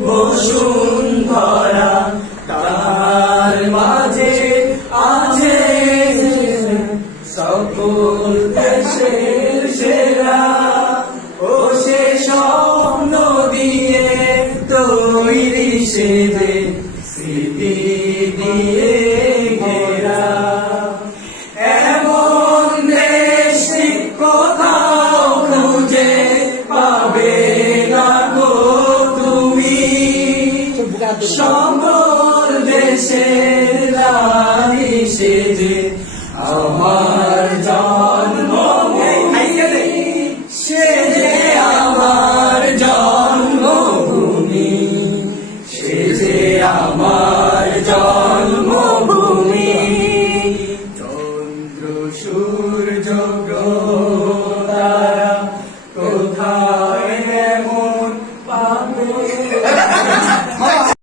বসুন্ধরা তার মাঝে আছে সকল দেশের সেরা, ও সে স্বপ্ন দিয়ে তৈরি সে যে স্মৃতি দিয়ে ঘেরা। এমন দেশ কোথাও খুঁজে পাবে না গো তুমি, সকল দেশের রানী সে যে